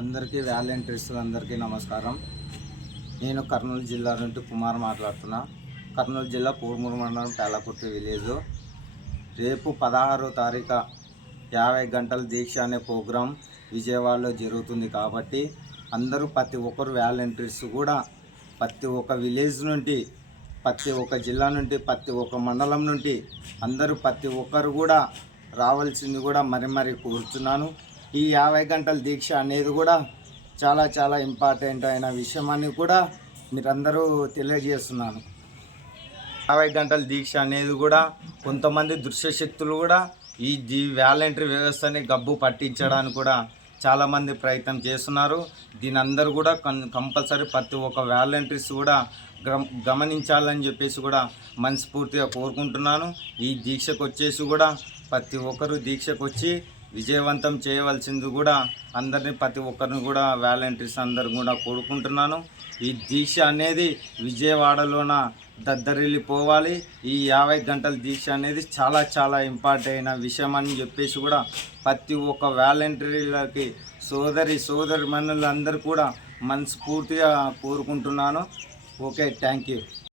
అందరికీ వాలంటీర్స్ అందరికీ నమస్కారం. నేను కర్నూలు జిల్లా నుండి కుమార్ మాట్లాడుతున్నా. కర్నూలు జిల్లా పూర్మూరు మండలం పేలకుర్తి విలేజ్. రేపు పదహారో తారీఖు యాభై గంటల దీక్ష అనే ప్రోగ్రాం విజయవాడలో జరుగుతుంది కాబట్టి అందరూ ప్రతి ఒక్కరు వాలంటీర్స్ కూడా ప్రతి ఒక్క విలేజ్ నుండి ప్రతి ఒక్క జిల్లా నుండి ప్రతి ఒక్క మండలం నుండి అందరూ ప్రతి ఒక్కరు కూడా రావాల్సింది కూడా మరి మరి కోరుతున్నాను ఈ యాభై గంటల దీక్ష అనేది కూడా చాలా చాలా ఇంపార్టెంట్ అయిన విషయం అని కూడా మీరందరూ తెలియజేస్తున్నాను. యాభై గంటల దీక్ష అనేది కూడా కొంతమంది దృశ్యశక్తులు కూడా ఈ జీ వాలంటరీ వ్యవస్థని గబ్బు పట్టించడానికి కూడా చాలామంది ప్రయత్నం చేస్తున్నారు. దీని అందరూ కూడా కం కంపల్సరీ ప్రతి ఒక్క వాలంటీర్స్ కూడా గమ- గమనించాలని చెప్పేసి కూడా మనస్ఫూర్తిగా కోరుకుంటున్నాను. ఈ దీక్షకు వచ్చేసి కూడా ప్రతి ఒక్కరు దీక్షకు వచ్చి విజయవంతం చేయవలసింది కూడా అందరినీ ప్రతి ఒక్కరిని కూడా వాలంటీర్స్ అందరు కూడా కోరుకుంటున్నాను. ఈ దీక్ష అనేది విజయవాడలోన దద్దరిల్లిపోవాలి. ఈ యాభై గంటల దీక్ష అనేది చాలా చాలా ఇంపార్టెంట్ అయిన విషయం అని చెప్పేసి కూడా ప్రతి ఒక్క వాలంటీర్లకి సోదరి సోదరి మనులందరూ కూడా మనస్ఫూర్తిగా కోరుకుంటున్నాను. Okay thank you.